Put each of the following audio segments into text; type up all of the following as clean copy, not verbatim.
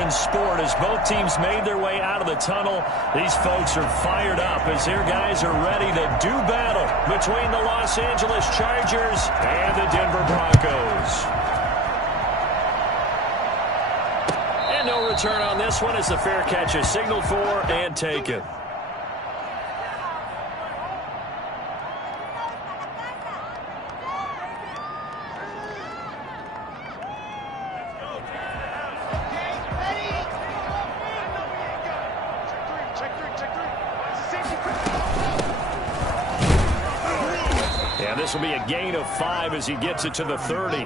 In sport, as both teams made their way out of the tunnel, these folks are fired up as their guys are ready to do battle between the Los Angeles Chargers and the Denver Broncos. And no return on this one as the fair catch is signaled for and taken. This will be a gain of 5 as he gets it to the 30.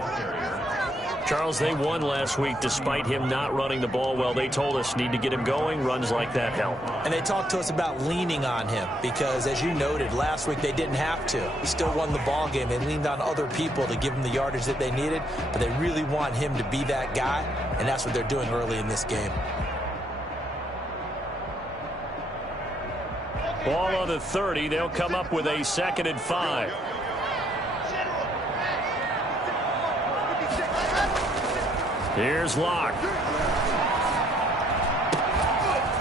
Charles, they won last week despite him not running the ball well. They told us need to get him going. Runs like that help. And they talked to us about leaning on him because, as you noted, last week they didn't have to. He still won the ball game. They leaned on other people to give him the yardage that they needed, but they really want him to be that guy, and that's what they're doing early in this game. Ball on the 30. They'll come up with a 2nd and 5. Here's LAC.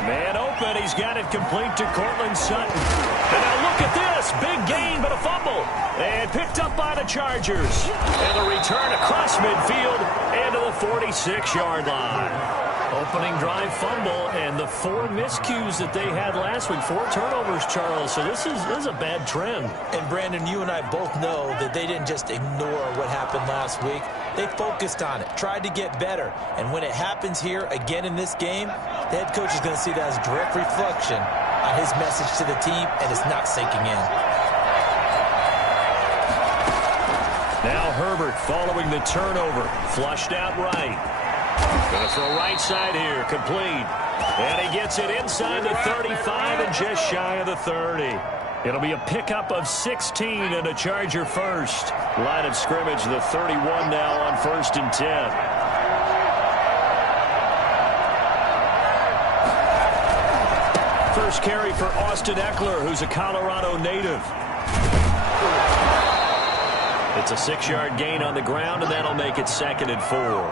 Man open. He's got it complete to Cortland Sutton. And now look at this. Big gain, but a fumble. And picked up by the Chargers. And a return across midfield and to the 46-yard line. Opening drive fumble, and the 4 miscues that they had last week. 4 turnovers, Charles. So this is a bad trend. And, Brandon, you and I both know that they didn't just ignore what happened last week. They focused on it, tried to get better. And when it happens here again in this game, the head coach is going to see that as a direct reflection on his message to the team, and it's not sinking in. Now Herbert following the turnover. Flushed out right. Going to throw right side here. Complete. And he gets it inside the 35 and just shy of the 30. It'll be a pickup of 16 and a Charger first. Line of scrimmage, the 31 now on 1st and 10. First carry for Austin Eckler, who's a Colorado native. It's a 6-yard gain on the ground, and that'll make it 2nd and 4. All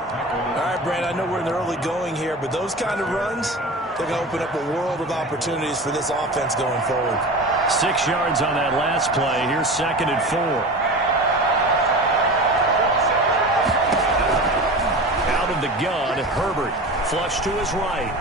right, Brad, I know we're in the early going here, but those kind of runs, they're going to open up a world of opportunities for this offense going forward. 6 yards on that last play. Here's 2nd and 4. Out of the gun, Herbert. Flush to his right.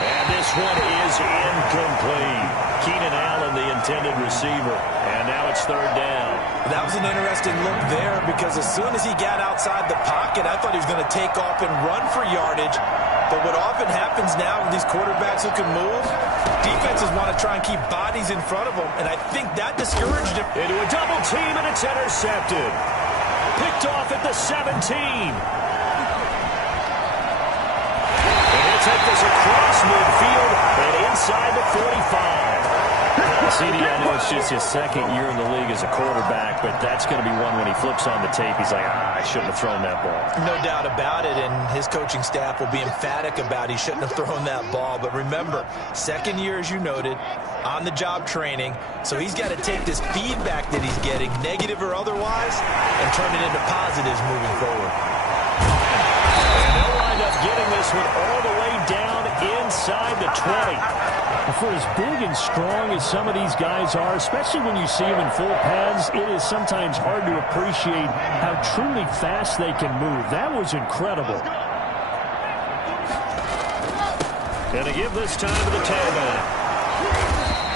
And this one is incomplete. Keenan Allen, the intended receiver. And now it's 3rd down. That was an interesting look there because as soon as he got outside the pocket, I thought he was going to take off and run for yardage. But what often happens now with these quarterbacks who can move, defenses want to try and keep bodies in front of them, and I think that discouraged him. Into a double team, and it's intercepted. Picked off at the 17. And he'll take this across midfield and inside the 45. CD, I know it's just his 2nd year in the league as a quarterback, but that's going to be one when he flips on the tape. He's like, I shouldn't have thrown that ball. No doubt about it, and his coaching staff will be emphatic about he shouldn't have thrown that ball. But remember, 2nd year, as you noted, on-the-job training, so he's got to take this feedback that he's getting, negative or otherwise, and turn it into positives moving forward. And they'll wind up getting this one all the way down inside the 20. For as big and strong as some of these guys are, especially when you see them in full pads, it is sometimes hard to appreciate how truly fast they can move. That was incredible. And to give this time to the tailback.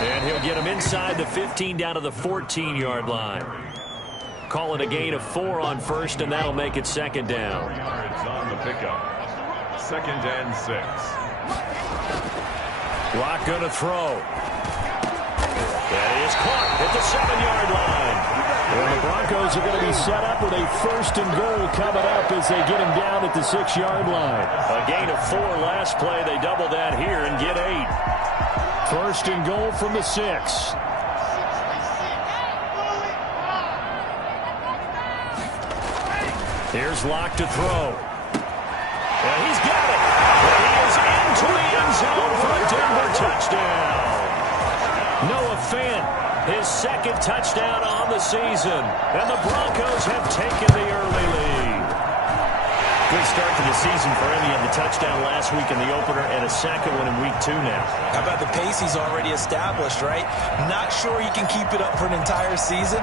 And he'll get him inside the 15 down to the 14-yard line. Call it a gain of 4 on 1st, and that'll make it 2nd down. Yards on the pickup. 2nd and 6. LAC going to throw. That is caught at the 7-yard line. And the Broncos are going to be set up with a 1st and goal coming up as they get him down at the 6-yard line. A gain of 4 last play. They double that here and get 8. 1st and goal from the 6. Here's LAC to throw. And he's got it. And he is into the end zone for a Denver touchdown. Noah Fant, his 2nd touchdown on the season. And the Broncos have taken the early lead. Good start to the season for him. He had the touchdown last week in the opener and a second one in week 2 now. How about the pace he's already established, right? Not sure he can keep it up for an entire season,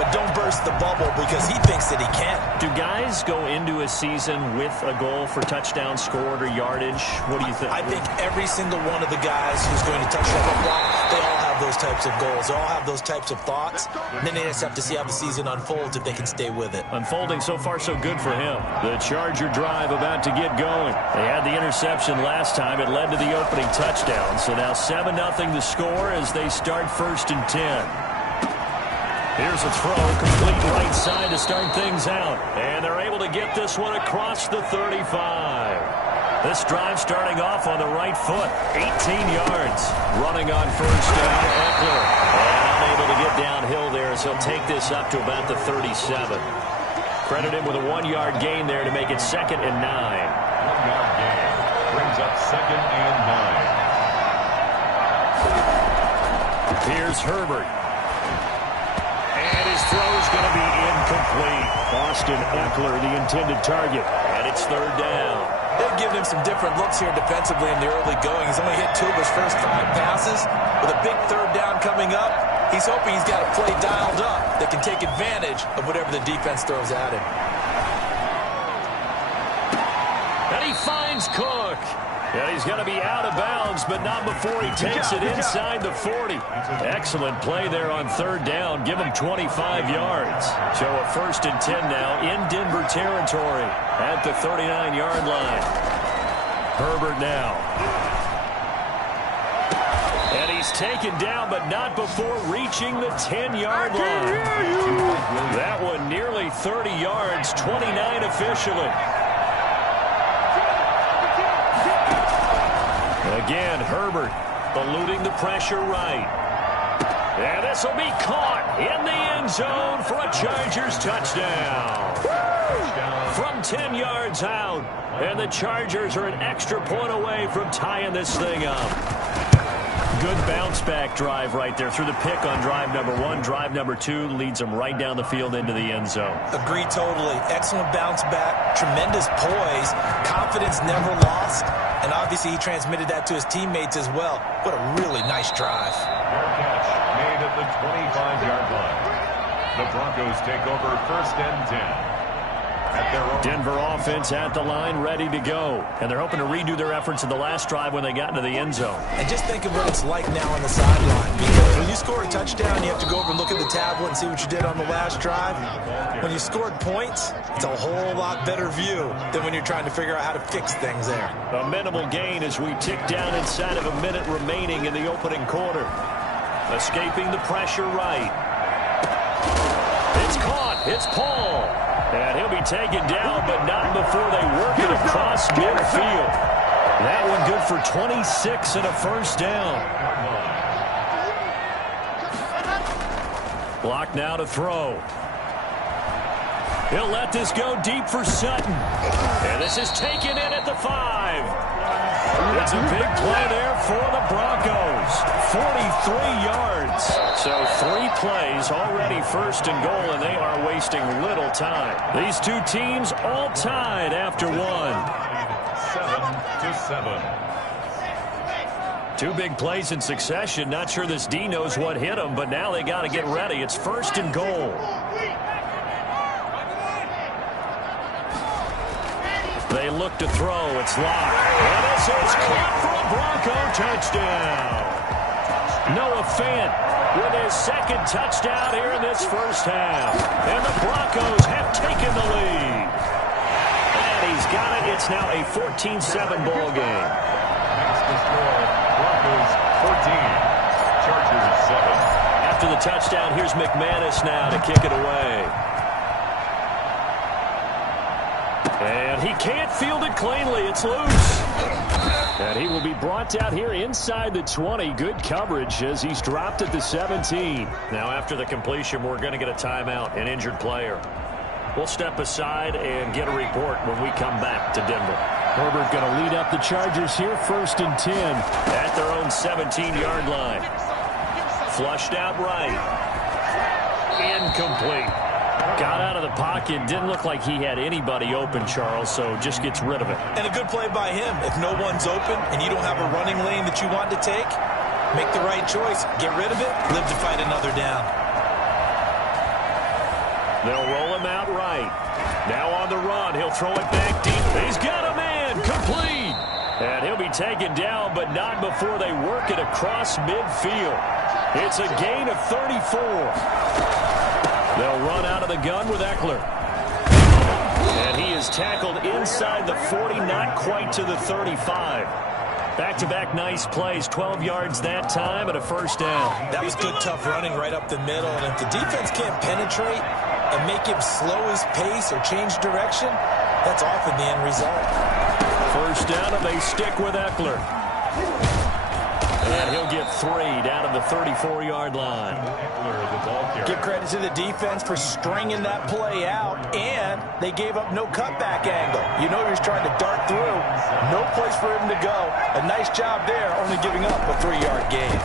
but don't burst the bubble because he thinks that he can. Do guys go into a season with a goal for touchdown scored or yardage? What do you think? I think every single one of the guys who's going to touch that football, they all have those types of goals. They all have those types of thoughts. And then they just have to see how the season unfolds if they can stay with it. Unfolding so far so good for him. The Charger drive about to get going. They had the interception last time. It led to the opening touchdown. So now 7-0 the score as they start 1st and 10. Here's a throw, complete right side to start things out. And they're able to get this one across the 35. This drive starting off on the right foot. 18 yards. Running on 1st down, Eckler. And unable to get downhill there as he'll take this up to about the 37. Credit him with a 1-yard gain there to make it 2nd and 9. 1-yard gain brings up 2nd and 9. Here's Herbert. And his throw's going to be incomplete. Austin Eckler, the intended target. And it's 3rd down. They've given him some different looks here defensively in the early going. He's only hit 2 of his first 5 passes. With a big 3rd down coming up, he's hoping he's got a play dialed up that can take advantage of whatever the defense throws at him. And he finds Cook. And he's going to be out of bounds, but not before he takes it inside the 40. Excellent play there on 3rd down. Give him 25 yards. So a 1st and 10 now in Denver territory at the 39-yard line. Herbert now. And he's taken down, but not before reaching the 10-yard line. That one nearly 30 yards, 29 officially. Again, Herbert eluding the pressure right. And this will be caught in the end zone for a Chargers touchdown. From 10 yards out. And the Chargers are an extra point away from tying this thing up. Good bounce-back drive right there through the pick on drive number 1. Drive number 2 leads them right down the field into the end zone. Agree totally. Excellent bounce back. Tremendous poise. Confidence never lost. And obviously he transmitted that to his teammates as well. What a really nice drive. Fair catch made at the 25-yard line. The Broncos take over 1st and 10. Denver offense at the line, ready to go. And they're hoping to redo their efforts in the last drive when they got into the end zone. And just think of what it's like now on the sideline. Because when you score a touchdown, you have to go over and look at the tablet and see what you did on the last drive. When you scored points, it's a whole lot better view than when you're trying to figure out how to fix things there. A minimal gain as we tick down inside of a minute remaining in the opening quarter. Escaping the pressure right. It's caught. It's Paul. And he'll be taken down, but not before they work it across midfield. That one good for 26 and a 1st down. Block now to throw. He'll let this go deep for Sutton. And this is taken in at the 5. It's a big play there for the Broncos. 43 yards. So 3 plays, already 1st and goal, and they are wasting little time. These 2 teams all tied after 1. 7-7. 2 big plays in succession. Not sure this D knows what hit him, but now they got to get ready. It's 1st and goal. They look to throw. It's locked. And this is caught for a Bronco touchdown. Noah Fant with his 2nd touchdown here in this 1st half. And the Broncos have taken the lead. And he's got it. It's now a 14-7 ball game. That's the score. Broncos 14. Chargers 7. After the touchdown, here's McManus now to kick it away. And he can't field it cleanly. It's loose. And he will be brought out here inside the 20. Good coverage as he's dropped at the 17. Now after the completion, we're going to get a timeout, an injured player. We'll step aside and get a report when we come back to Denver. Herbert going to lead up the Chargers here, 1st and 10 at their own 17-yard line. Flushed out right. Incomplete. Got out of the pocket. Didn't look like he had anybody open, Charles, so just gets rid of it. And a good play by him. If no one's open and you don't have a running lane that you want to take, make the right choice. Get rid of it. Live to fight another down. They'll roll him out right. Now on the run. He'll throw it back deep. He's got a man. Complete. And he'll be taken down, but not before they work it across midfield. It's a gain of 34. They'll run out of the gun with Eckler. And he is tackled inside the 40, not quite to the 35. Back-to-back nice plays, 12 yards that time and a first down. That was good, tough running right up the middle. And if the defense can't penetrate and make him slow his pace or change direction, that's often the end result. First down, and they stick with Eckler. And he'll get 3 down at the 34-yard line. Give credit to the defense for stringing that play out, and they gave up no cutback angle. You know he was trying to dart through. No place for him to go. A nice job there, only giving up a 3-yard gain.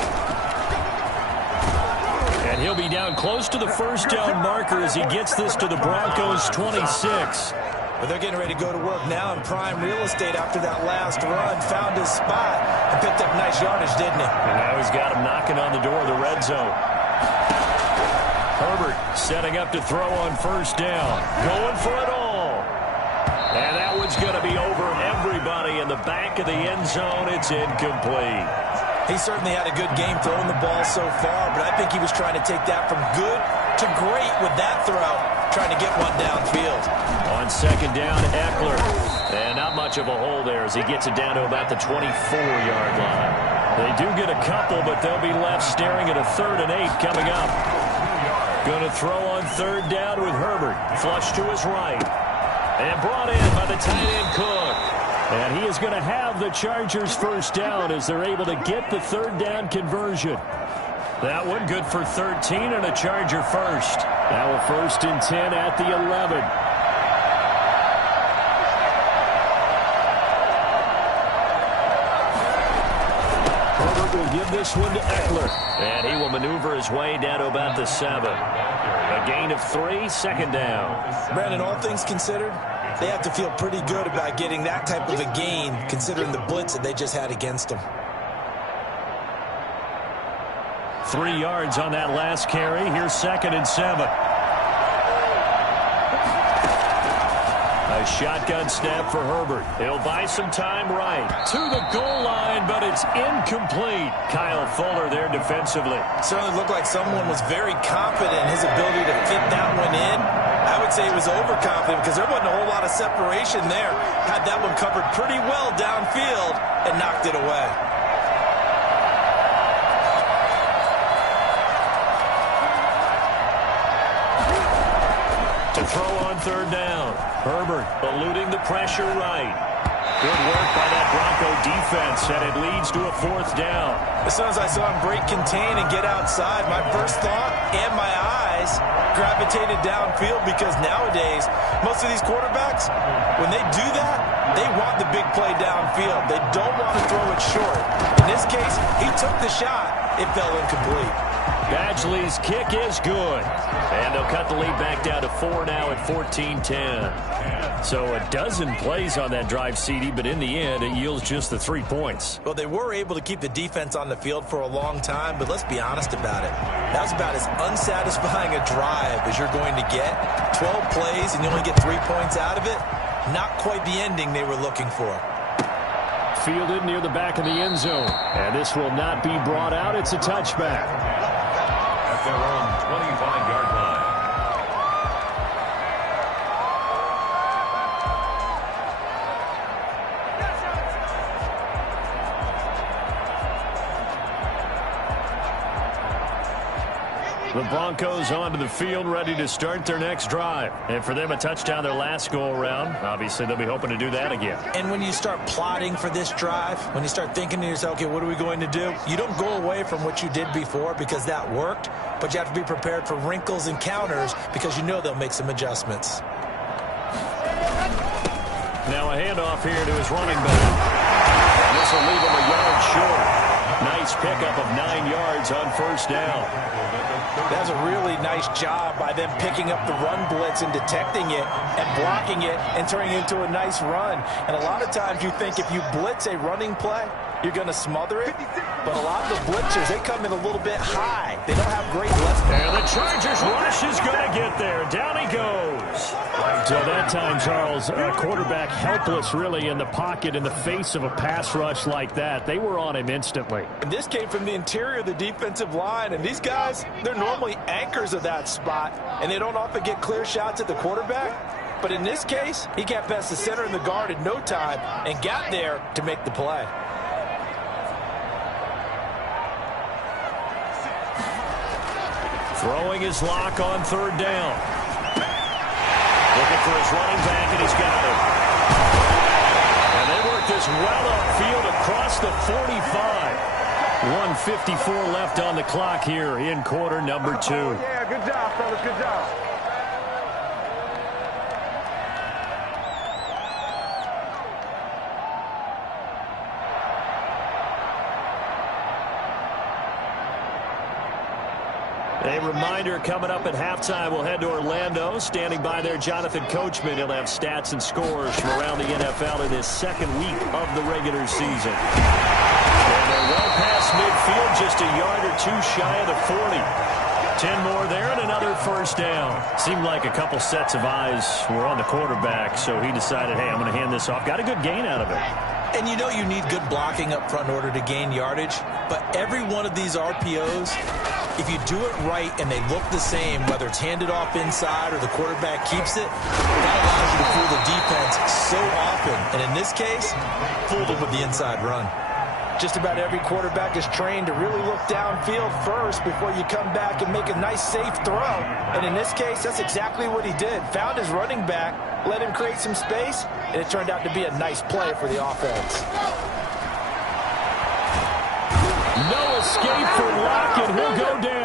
And he'll be down close to the first down marker as he gets this to the Broncos' 26. But they're getting ready to go to work now in prime real estate after that last run. Found his spot and picked up nice yardage, didn't he? And now he's got him knocking on the door of the red zone. Herbert setting up to throw on first down. Going for it all. And that one's going to be over everybody in the back of the end zone. It's incomplete. He certainly had a good game throwing the ball so far, but I think he was trying to take that from good to great with that throw, trying to get one downfield. On second down, Eckler. And not much of a hole there as he gets it down to about the 24-yard line. They do get a couple, but they'll be left staring at a 3rd and 8 coming up. Going to throw on third down with Herbert. Flush to his right. And brought in by the tight end Cook. And he is going to have the Chargers first down as they're able to get the third down conversion. That one good for 13 and a Charger first. Now a 1st and 10 at the 11. Herbert will give this one to Eckler. And he will maneuver his way down to about the 7. A gain of 3, second down. Brandon, all things considered, they have to feel pretty good about getting that type of a gain considering the blitz that they just had against them. 3 yards on that last carry. Here's 2nd and 7. A shotgun snap for Herbert. He'll buy some time right. To the goal line, but it's incomplete. Kyle Fuller there defensively. Certainly looked like someone was very confident in his ability to fit that one in. I would say he was overconfident because there wasn't a whole lot of separation there. Had that one covered pretty well downfield and knocked it away. To throw on third down. Herbert eluding the pressure right. Good work by that Bronco defense, and it leads to a 4th down. As soon as I saw him break contain and get outside, my first thought and my eyes gravitated downfield because nowadays, most of these quarterbacks, when they do that, they want the big play downfield. They don't want to throw it short. In this case, he took the shot. It fell incomplete. Badgley's kick is good. And they'll cut the lead back down to 4 now at 14-10. So a dozen plays on that drive, CD, but in the end, it yields just the 3 points. Well, they were able to keep the defense on the field for a long time, but let's be honest about it. That was about as unsatisfying a drive as you're going to get. 12 plays and you only get 3 points out of it. Not quite the ending they were looking for. Fielded near the back of the end zone. And this will not be brought out. It's a touchback. At their own 25-yard line. The Broncos onto the field, ready to start their next drive. And for them, a touchdown their last go-around. Obviously, they'll be hoping to do that again. And when you start plotting for this drive, when you start thinking to yourself, okay, what are we going to do? You don't go away from what you did before because that worked, but you have to be prepared for wrinkles and counters because you know they'll make some adjustments. Now a handoff here to his running back. And this will leave him a yard short. Nice pickup of 9 yards on first down. That's a really nice job by them picking up the run blitz and detecting it and blocking it and turning it into a nice run. And a lot of times you think if you blitz a running play, you're going to smother it. But a lot of the blitzers, they come in a little bit high. They don't have great left. And the Chargers rush is going to get there. Down he goes. So that time, Charles, a quarterback helpless really in the pocket in the face of a pass rush like that. They were on him instantly. And this came from the interior of the defensive line. And these guys, they're normally anchors of that spot. And they don't often get clear shots at the quarterback. But in this case, he got past the center and the guard in no time and got there to make the play. Throwing his lock on third down. Looking for his running back, and he's got it. And they work this well upfield across the 45. 1:54 left on the clock here in quarter number 2. Yeah, good job, fellas, good job. A reminder, coming up at halftime, we'll head to Orlando. Standing by there, Jonathan Coachman. He'll have stats and scores from around the NFL in his second week of the regular season. And they're well past midfield, just a yard or two shy of the 40. 10 more there and another first down. Seemed like a couple sets of eyes were on the quarterback, so he decided, hey, I'm going to hand this off. Got a good gain out of it. And you know you need good blocking up front in order to gain yardage, but every one of these RPOs, if you do it right and they look the same, whether it's handed off inside or the quarterback keeps it, that allows you to fool the defense so often. And in this case, fooled them with the inside run. Just about every quarterback is trained to really look downfield first before you come back and make a nice, safe throw. And in this case, that's exactly what he did. Found his running back, let him create some space, and it turned out to be a nice play for the offense. No escape for LAC, and he'll go down.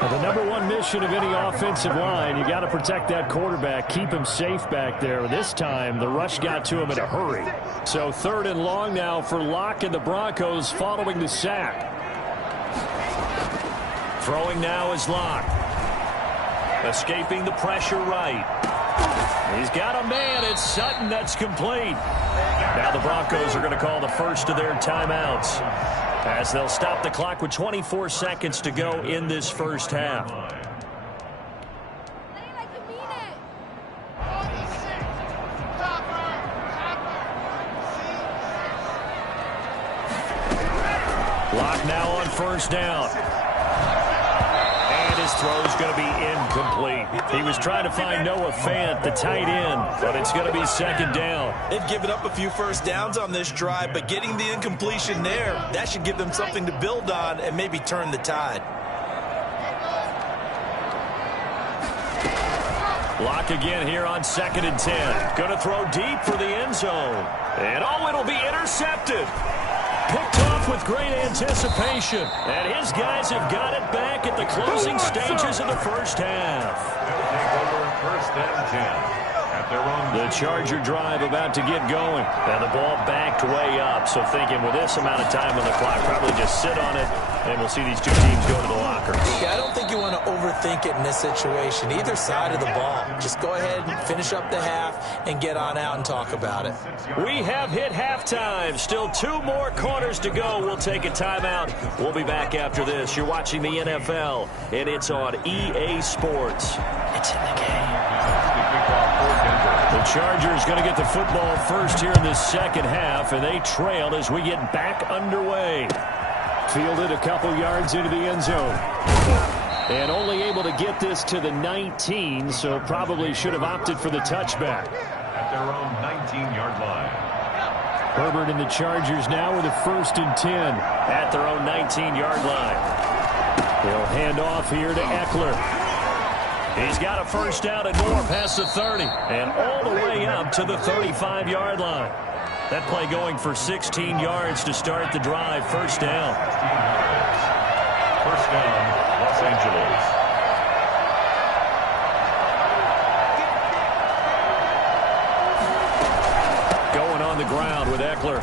Now, the number one mission of any offensive line, you got to protect that quarterback, keep him safe back there. This time, the rush got to him in a hurry. So 3rd and long now for LAC and the Broncos following the sack. Throwing now is LAC. Escaping the pressure right. He's got a man. It's Sutton. That's complete. Now the Broncos are going to call the first of their timeouts, as they'll stop the clock with 24 seconds to go in this first half. LAC now on first down. And his throw is going to be incomplete. He was trying to find Noah Fant, the tight end, but it's going to be second down. They've given up a few first downs on this drive, but getting the incompletion there, that should give them something to build on and maybe turn the tide. LAC again here on 2nd and 10. Going to throw deep for the end zone. And it'll be intercepted. Picked off with great anticipation. And his guys have got it back at the closing stages of the first half. First and 10. The Charger drive about to get going. And the ball backed way up. So thinking with this amount of time on the clock, probably just sit on it, and we'll see these two teams go to the lockers. Yeah, I don't think you want to overthink it in this situation. Either side of the ball. Just go ahead and finish up the half and get on out and talk about it. We have hit halftime. Still 2 more quarters to go. We'll take a timeout. We'll be back after this. You're watching the NFL, and it's on EA Sports. It's in the game. The Chargers going to get the football first here in the second half, and they trail as we get back underway. Fielded a couple yards into the end zone. And only able to get this to the 19, so probably should have opted for the touchback. At their own 19-yard line. Herbert and the Chargers now with a 1st and 10 at their own 19-yard line. They'll hand off here to Eckler. He's got a first down and more past the 30 and all the way up to the 35-yard line. That play going for 16 yards to start the drive. First down. First down, Los Angeles. Going on the ground with Eckler.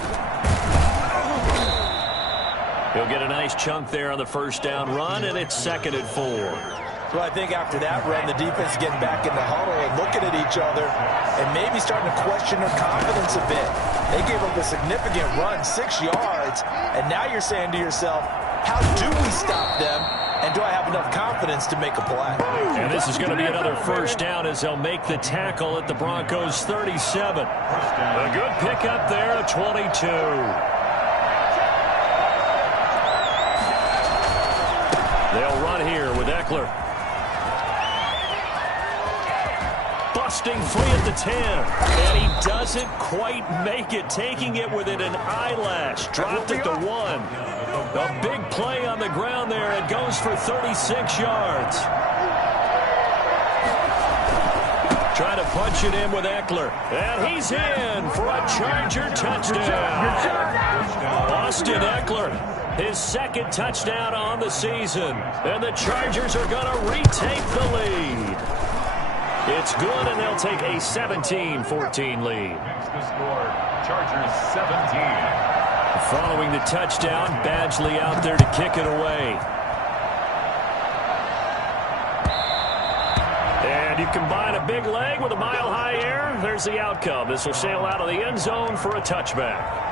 He'll get a nice chunk there on the first down run, and it's 2nd and 4. Well, I think after that run, the defense is getting back in the huddle and looking at each other and maybe starting to question their confidence a bit. They gave up a significant run, 6 yards, and now you're saying to yourself, how do we stop them, and do I have enough confidence to make a play? And this is going to be another first down as they'll make the tackle at the Broncos' 37. A good pickup there at 22. They'll run here with Eckler. Busting free at the 10. And he doesn't quite make it, taking it within an eyelash. Dropped at the 1. A big play on the ground there. It goes for 36 yards. Trying to punch it in with Eckler. And he's in for a Charger touchdown. Austin Eckler, his 2nd touchdown on the season. And the Chargers are going to retake the lead. It's good, and they'll take a 17-14 lead. Makes the score, Chargers 17. Following the touchdown, Badgley out there to kick it away. And you combine a big leg with a mile-high air, there's the outcome. This will sail out of the end zone for a touchback.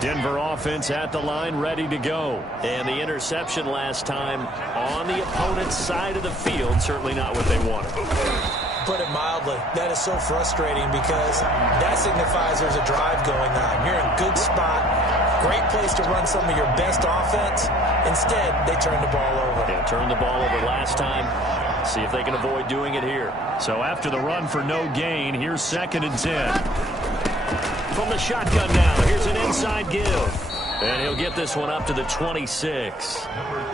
Denver offense at the line, ready to go. And the interception last time on the opponent's side of the field, certainly not what they wanted. Put it mildly, that is so frustrating because that signifies there's a drive going on. You're in a good spot, great place to run some of your best offense. Instead, they turn the ball over. Yeah, turned the ball over last time. See if they can avoid doing it here. So after the run for no gain, here's 2nd and 10. From the shotgun now, here's an inside give. And he'll get this one up to the 26.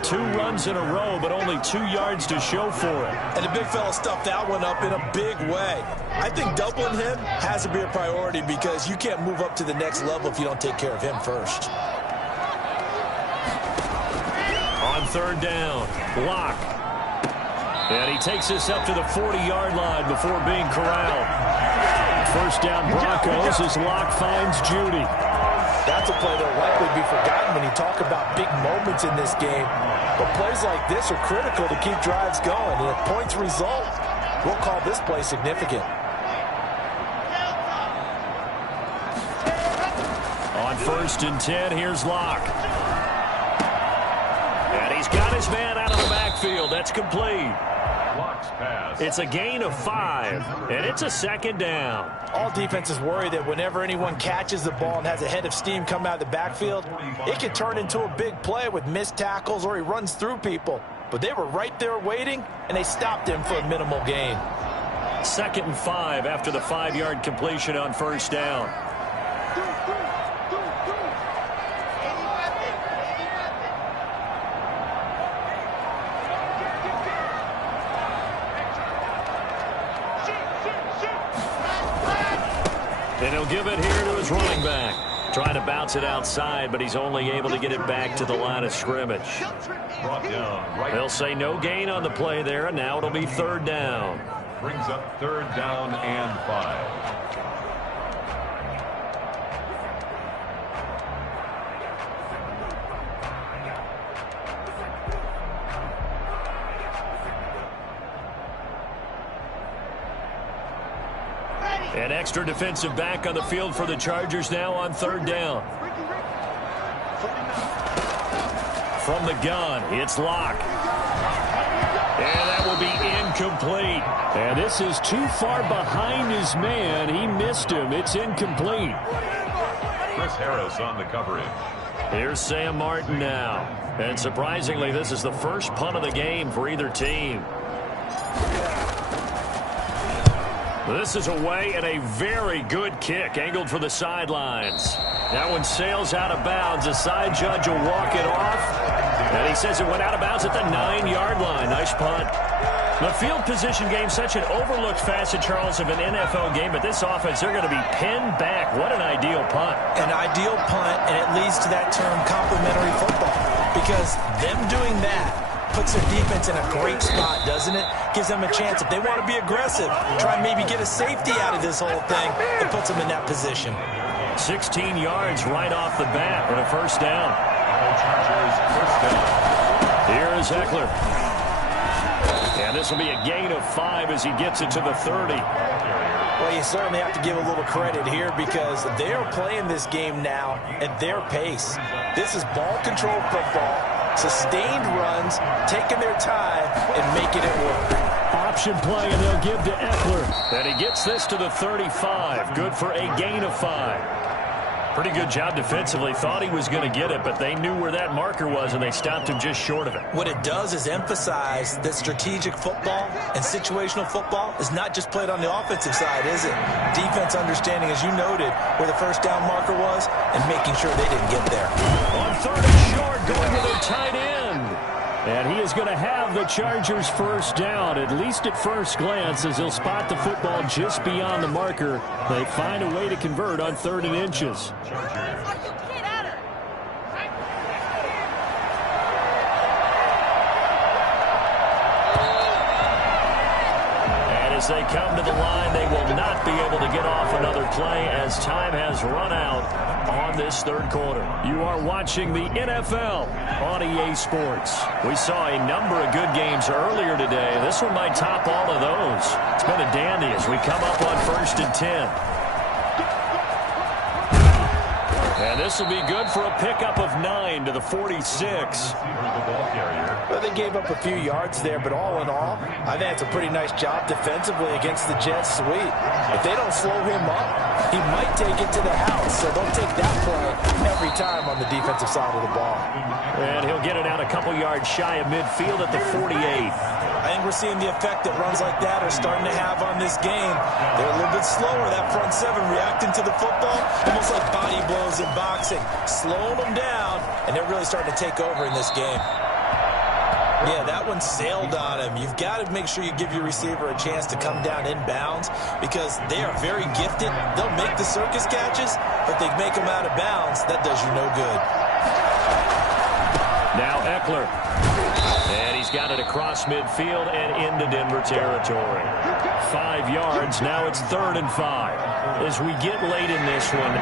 2 runs in a row, but only 2 yards to show for it. And the big fella stuffed that one up in a big way. I think doubling him has to be a priority because you can't move up to the next level if you don't take care of him first. On 3rd down, LAC. And he takes this up to the 40-yard line before being corralled. First down Broncos as LAC finds Judy. That's a play that'll likely be forgotten when you talk about big moments in this game. But plays like this are critical to keep drives going. And if points result, we'll call this play significant. On 1st and 10, here's LAC. And he's got his man out of the backfield. That's complete. It's a gain of 5, and it's a 2nd down. All defenses worry that whenever anyone catches the ball and has a head of steam come out of the backfield, it can turn into a big play with missed tackles or he runs through people. But they were right there waiting, and they stopped him for a minimal gain. 2nd and 5 after the 5-yard completion on 1st down. And he'll give it here to his running back. Trying to bounce it outside, but he's only able to get it back to the line of scrimmage. They'll say no gain on the play there, and now it'll be 3rd down. Brings up 3rd down and 5. An extra defensive back on the field for the Chargers now on 3rd down. From the gun, it's LAC. And that will be incomplete. And this is too far behind his man. He missed him. It's incomplete. Chris Harris on the coverage. Here's Sam Martin now. And surprisingly, this is the first punt of the game for either team. This is away and a very good kick, angled for the sidelines. That one sails out of bounds. The side judge will walk it off. And he says it went out of bounds at the 9-yard line. Nice punt. The field position game, such an overlooked facet, Charles, of an NFL game. But this offense, they're going to be pinned back. What an ideal punt. An ideal punt, and it leads to that term complimentary football. Because them doing that puts their defense in a great spot, doesn't it? Gives them a chance. If they want to be aggressive, try and maybe get a safety out of this whole thing, it puts them in that position. 16 yards right off the bat and a first down. Here is Eckler. And this will be a gain of 5 as he gets it to the 30. Well, you certainly have to give a little credit here because they are playing this game now at their pace. This is ball control football, sustained runs, taking their time and making it work. Option play, and they'll give to Eckler. And he gets this to the 35. Good for a gain of 5. Pretty good job defensively. Thought he was going to get it, but they knew where that marker was, and they stopped him just short of it. What it does is emphasize that strategic football and situational football is not just played on the offensive side, is it? Defense understanding, as you noted, where the first down marker was and making sure they didn't get there. On 3rd and short, going to their tight end. And he is going to have the Chargers first down, at least at first glance, as he'll spot the football just beyond the marker. They find a way to convert on 3rd and inches. And as they come to the line, they will not be able to get off another play as time has run out on this 3rd quarter. You are watching the NFL on EA Sports. We saw a number of good games earlier today. This one might top all of those. It's been a dandy as we come up on 1st and 10. And this will be good for a pickup of 9 to the 46. Well, they gave up a few yards there, but all in all, I think it's a pretty nice job defensively against the Jets sweep. If they don't slow him up, he might take it to the house. So they'll take that play every time on the defensive side of the ball. And he'll get it out a couple yards shy of midfield at the 48. I think we're seeing the effect that runs like that are starting to have on this game. They're a little bit slower, that front seven, reacting to the football, almost like body blows in boxing, slowing them down, and they're really starting to take over in this game. Yeah, that one sailed on him. You've got to make sure you give your receiver a chance to come down inbounds because they are very gifted. They'll make the circus catches, but they make them out of bounds. That does you no good. Now Eckler. And he's got it across midfield and into Denver territory. 5 yards. Now it's 3rd and 5. As we get late in this one,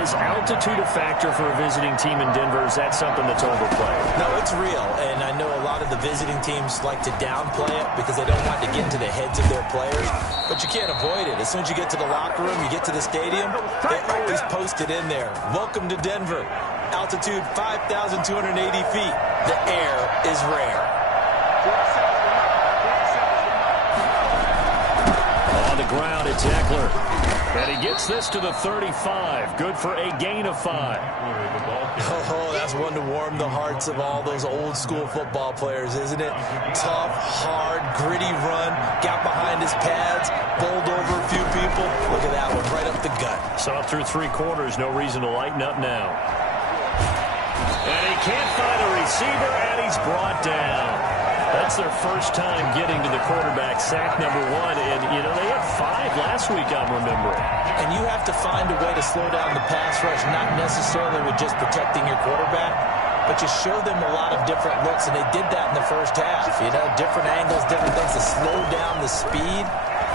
is altitude a factor for a visiting team in Denver? Is that something that's overplayed? No, it's real. And I know a lot of the visiting teams like to downplay it because they don't want to get into the heads of their players. But you can't avoid it. As soon as you get to the locker room, you get to the stadium, they always post it in there. Welcome to Denver. Altitude 5,280 feet. The air is rare. On the ground, it's Eckler. And he gets this to the 35. Good for a gain of 5. Oh, that's one to warm the hearts of all those old school football players, isn't it? Tough, hard, gritty run. Got behind his pads, bowled over a few people. Look at that one, right up the gut. So through 3 quarters, no reason to lighten up now. And he can't find a receiver, and he's brought down. That's their first time getting to the quarterback, sack number 1. And, you know, they had 5 last week, I'm remembering. And you have to find a way to slow down the pass rush, not necessarily with just protecting your quarterback, but you show them a lot of different looks, and they did that in the first half. You know, different angles, different things to slow down the speed.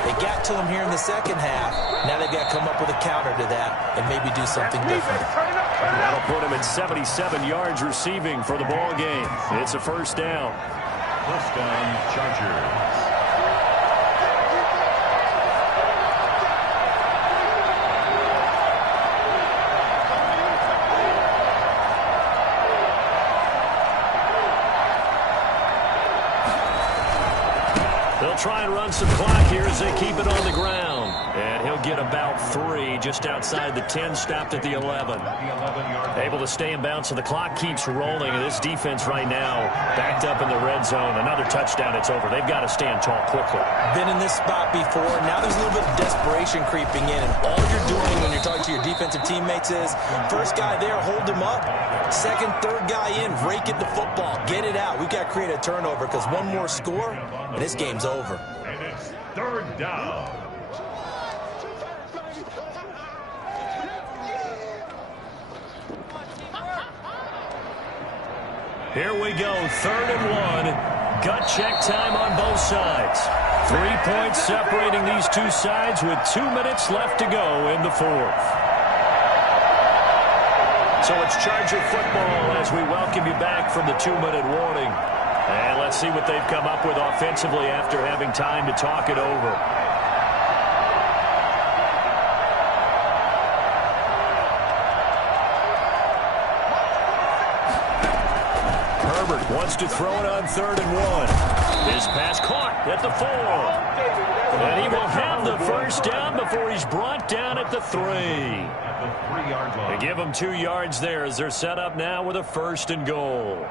They got to him here in the second half. Now they've got to come up with a counter to that and maybe do something different. That'll put him at 77 yards receiving for the ball game. It's a first down. First down, Chargers. They'll try and run some clock here as they keep it on the ground. And he'll get about 3 just outside the 10, stopped at the 11. Able to stay in bounds, so the clock keeps rolling. And this defense right now backed up in the red zone. Another touchdown, it's over. They've got to stand tall quickly. Been in this spot before. Now there's a little bit of desperation creeping in. And all you're doing when you're talking to your defensive teammates is, first guy there, hold him up. Second, third guy in, rake at the football. Get it out. We've got to create a turnover because one more score, and this game's over. And it's 3rd down. Here we go, 3rd and 1. gut check time on both sides. 3 points separating these two sides with 2 minutes left to go in the fourth. So it's Charger football as we welcome you back from the 2-minute warning. And let's see what they've come up with offensively after having time to talk it over. Herbert wants to throw it on 3rd and 1. His pass caught at the 4. And he will have the first down before he's brought down at the 3. They give him 2 yards there as they're set up now with a 1st and goal.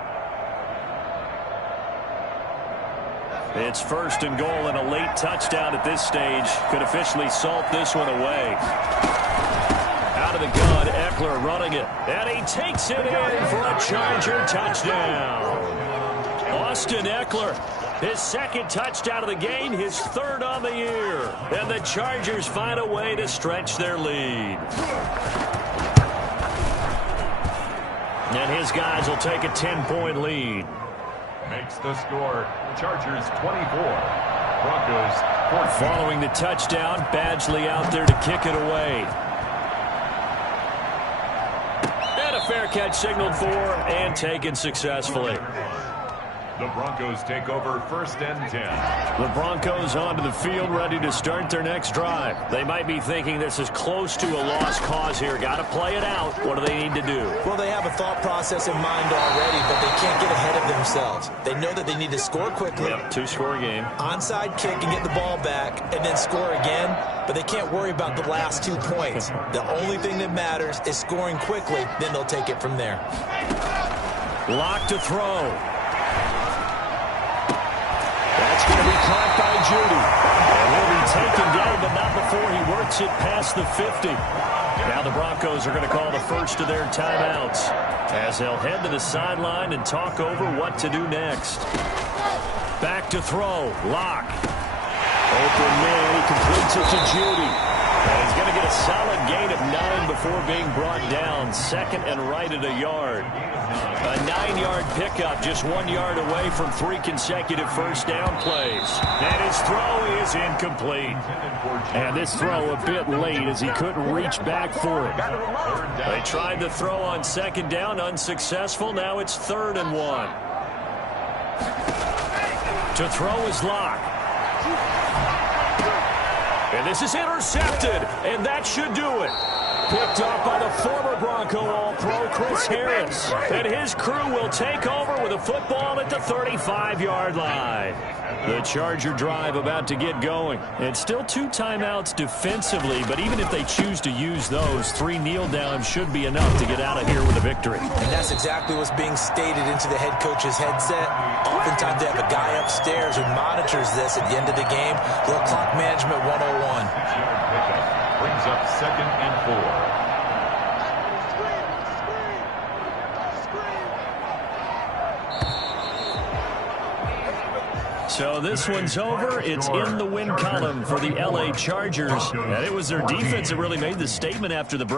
It's 1st and goal, and a late touchdown at this stage could officially salt this one away. Out of the gun, Eckler running it, and he takes it in for a Charger touchdown. Austin Eckler, his 2nd touchdown of the game, his 3rd on the year. And the Chargers find a way to stretch their lead. And his guys will take a 10-point lead. Makes the score, Chargers 24, Broncos 14. Following the touchdown, Badgley out there to kick it away. And a fair catch signaled for and taken successfully. The Broncos take over 1st and 10. The Broncos onto the field ready to start their next drive. They might be thinking this is close to a lost cause here. Got to play it out. What do they need to do? Well, they have a thought process in mind already, but they can't get ahead of themselves. They know that they need to score quickly. Yep, 2-score game. Onside kick and get the ball back and then score again, but they can't worry about the last 2 points. The only thing that matters is scoring quickly, then they'll take it from there. LAC to throw. That's going to be caught by Judy. And will be taken down, but not before he works it past the 50. Now the Broncos are going to call the first of their timeouts as they'll head to the sideline and talk over what to do next. Back to throw. LAC. Open man. He completes it to Judy. And he's going to get a solid gain of 9 before being brought down. 2nd and right at a yard. A 9-yard pickup, just 1 yard away from 3 consecutive 1st down plays. And his throw is incomplete. And this throw a bit late as he couldn't reach back for it. They tried the throw on 2nd down, unsuccessful. Now it's 3rd and 1. To throw is LAC. And this is intercepted, and that should do it. Picked up by the former Bronco All-Pro Chris Harris. And his crew will take over with a football at the 35-yard line. The Charger drive about to get going. And still 2 timeouts defensively, but even if they choose to use those, 3 kneel downs should be enough to get out of here with a victory. And that's exactly what's being stated into the head coach's headset. Oftentimes they have a guy upstairs who monitors this at the end of the game. Little clock management 101. Brings up 2nd and 4. So this one's over. It's in the win column for the LA Chargers. And it was their defense that really made the statement after the break.